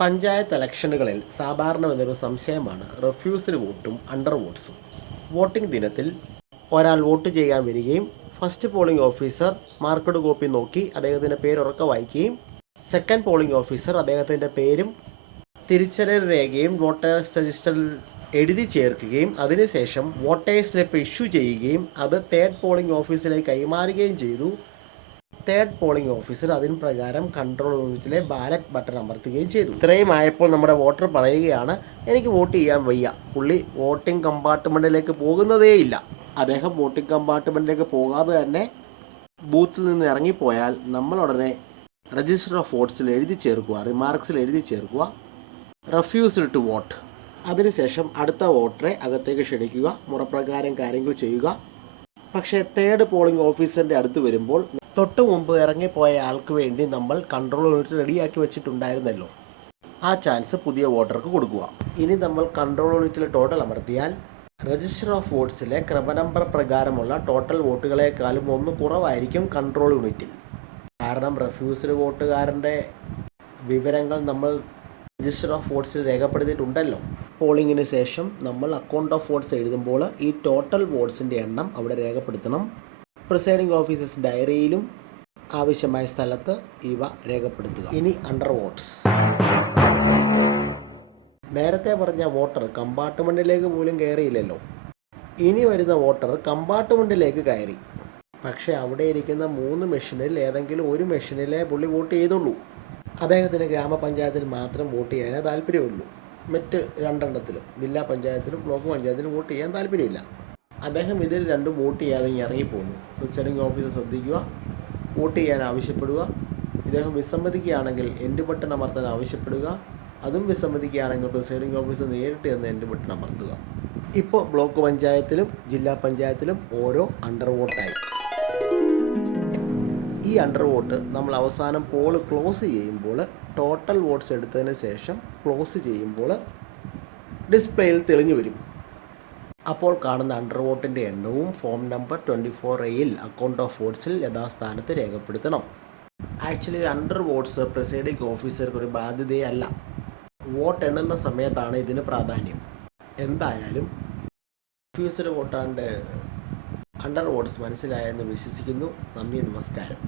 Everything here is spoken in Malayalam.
പഞ്ചായത്ത് ഇലക്ഷനുകളിൽ സാധാരണ വരുന്നൊരു സംശയമാണ് റെഫ്യൂസൽ വോട്ടും അണ്ടർ വോട്ട്സും. വോട്ടിംഗ് ദിനത്തിൽ ഒരാൾ വോട്ട് ചെയ്യാൻ വരികയും first polling officer marked copy നോക്കി അദ്ദേഹത്തിൻ്റെ പേരുറക്കെ വായിക്കുകയും സെക്കൻഡ് പോളിംഗ് ഓഫീസർ അദ്ദേഹത്തിൻ്റെ പേരും തിരിച്ചറിയൽ രേഖയും വോട്ടേഴ്സ് രജിസ്റ്ററിൽ എഴുതി ചേർക്കുകയും അതിനുശേഷം വോട്ടേഴ്സ് സ്ലിപ്പ് ഇഷ്യൂ ചെയ്യുകയും അത് തേർഡ് പോളിംഗ് ഓഫീസിലേക്ക് കൈമാറുകയും ചെയ്തു. തേർഡ് പോളിംഗ് ഓഫീസർ അതിന് പ്രകാരം കൺട്രോൾ യൂണിറ്റിലെ ബാലറ്റ് ബട്ടൺ അമർത്തുകയും ചെയ്തു. ഇത്രയും ആയപ്പോൾ നമ്മുടെ വോട്ടർ പറയുകയാണ്, എനിക്ക് വോട്ട് ചെയ്യാൻ വയ്യ. പുള്ളി വോട്ടിംഗ് കമ്പാർട്ട്മെൻറ്റിലേക്ക് പോകുന്നതേയില്ല. അദ്ദേഹം വോട്ടിംഗ് കമ്പാർട്ട്മെൻറ്റിലേക്ക് പോകാതെ തന്നെ ബൂത്തിൽ നിന്ന് ഇറങ്ങിപ്പോയാൽ നമ്മൾ ഉടനെ രജിസ്റ്റർ ഓഫ് വോട്ട്സിൽ എഴുതി ചേർക്കുക, റിമാർക്സിൽ എഴുതി ചേർക്കുക റെഫ്യൂസൽ ടു വോട്ട്. അതിനുശേഷം അടുത്ത വോട്ടറെ അകത്തേക്ക് ക്ഷണിക്കുക, മുറപ്രകാരം കാര്യങ്ങൾ ചെയ്യുക. പക്ഷേ തേർഡ് പോളിംഗ് ഓഫീസറിൻ്റെ അടുത്ത് വരുമ്പോൾ തൊട്ട് മുമ്പ് ഇറങ്ങിപ്പോയ ആൾക്ക് വേണ്ടി നമ്മൾ കൺട്രോൾ യൂണിറ്റ് റെഡിയാക്കി വെച്ചിട്ടുണ്ടായിരുന്നല്ലോ, ആ ചാൻസ് പുതിയ വോട്ടർക്ക് കൊടുക്കുക. ഇനി നമ്മൾ കൺട്രോൾ യൂണിറ്റിൽ ടോട്ടൽ അമർത്തിയാൽ രജിസ്റ്റർ ഓഫ് വോട്ട്സിലെ ക്രമനമ്പർ പ്രകാരമുള്ള ടോട്ടൽ വോട്ടുകളെക്കാളും ഒന്ന് കുറവായിരിക്കും കൺട്രോൾ യൂണിറ്റിൽ. കാരണം റെഫ്യൂസൽ വോട്ടുകാരൻ്റെ വിവരങ്ങൾ നമ്മൾ രജിസ്റ്റർ ഓഫ് വോട്ട്സിൽ രേഖപ്പെടുത്തിയിട്ടുണ്ടല്ലോ. പോളിംഗിന് ശേഷം നമ്മൾ അക്കൗണ്ട് ഓഫ് വോട്ട്സ് എഴുതുമ്പോൾ ഈ ടോട്ടൽ വോട്ട്സിൻ്റെ എണ്ണം അവിടെ രേഖപ്പെടുത്തണം. പ്രിസൈഡിംഗ് ഓഫീസേഴ്സ് ഡയറിയിലും ആവശ്യമായ സ്ഥലത്ത് ഇവ രേഖപ്പെടുത്തുക. ഇനി അണ്ടർ വോട്ട്സ്. നേരത്തെ പറഞ്ഞ വോട്ടർ കമ്പാർട്ട്മെൻറ്റിലേക്ക് പോലും കയറിയില്ലല്ലോ. ഇനി വരുന്ന വോട്ടർ കമ്പാർട്ട്മെൻറ്റിലേക്ക് കയറി. പക്ഷേ അവിടെ ഇരിക്കുന്ന 3 മെഷീനിൽ ഏതെങ്കിലും ഒരു മെഷീനിലെ പുള്ളി വോട്ട് ചെയ്തുള്ളൂ. അദ്ദേഹത്തിന് ഗ്രാമപഞ്ചായത്തിൽ മാത്രം വോട്ട് ചെയ്യാനേ താല്പര്യമുള്ളൂ. മറ്റ് 2 എണ്ണത്തിലും ജില്ലാ പഞ്ചായത്തിലും ബ്ലോക്ക് പഞ്ചായത്തിലും വോട്ട് ചെയ്യാൻ താല്പര്യമില്ല. അദ്ദേഹം ഇതിൽ 2 വോട്ട് ചെയ്യാതെ ഇറങ്ങിപ്പോകുന്നു. പ്രിസൈഡിംഗ് ഓഫീസർ ശ്രദ്ധിക്കുക, വോട്ട് ചെയ്യാൻ ആവശ്യപ്പെടുക. ഇദ്ദേഹം വിസമ്മതിക്കുകയാണെങ്കിൽ എൻഡ് ബട്ടൺ അമർത്താൻ ആവശ്യപ്പെടുക. അതും വിസമ്മതിക്കുകയാണെങ്കിൽ പ്രിസൈഡിംഗ് ഓഫീസർ നേരിട്ട് ചെന്ന് എൻഡ് ബട്ടൺ അമർത്തുക. ഇപ്പോൾ ബ്ലോക്ക് പഞ്ചായത്തിലും ജില്ലാ പഞ്ചായത്തിലും ഓരോ അണ്ടർ വോട്ടായി. ഈ അണ്ടർ വോട്ട് നമ്മൾ അവസാനം പോൾ ക്ലോസ് ചെയ്യുമ്പോൾ ടോട്ടൽ വോട്ട്സ് എടുത്തതിന് ശേഷം ക്ലോസ് ചെയ്യുമ്പോൾ ഡിസ്പ്ലേയിൽ തെളിഞ്ഞു വരും. അപ്പോൾ കാണുന്ന അണ്ടർ വോട്ടിൻ്റെ എണ്ണവും form number 24A account of വോട്ട്സിൽ യഥാസ്ഥാനത്ത് രേഖപ്പെടുത്തണം. ആക്ച്വലി അണ്ടർ വോട്ട്സ് പ്രിസൈഡിംഗ് ഓഫീസർക്ക് ഒരു ബാധ്യതയല്ല. വോട്ട് എണ്ണുന്ന സമയത്താണ് ഇതിന് പ്രാധാന്യം. എന്തായാലും റെഫ്യൂസൽ വോട്ടാണ്ട് അണ്ടർ വോട്ട്സ് മനസ്സിലായെന്ന് വിശ്വസിക്കുന്നു. നന്ദി, നമസ്കാരം.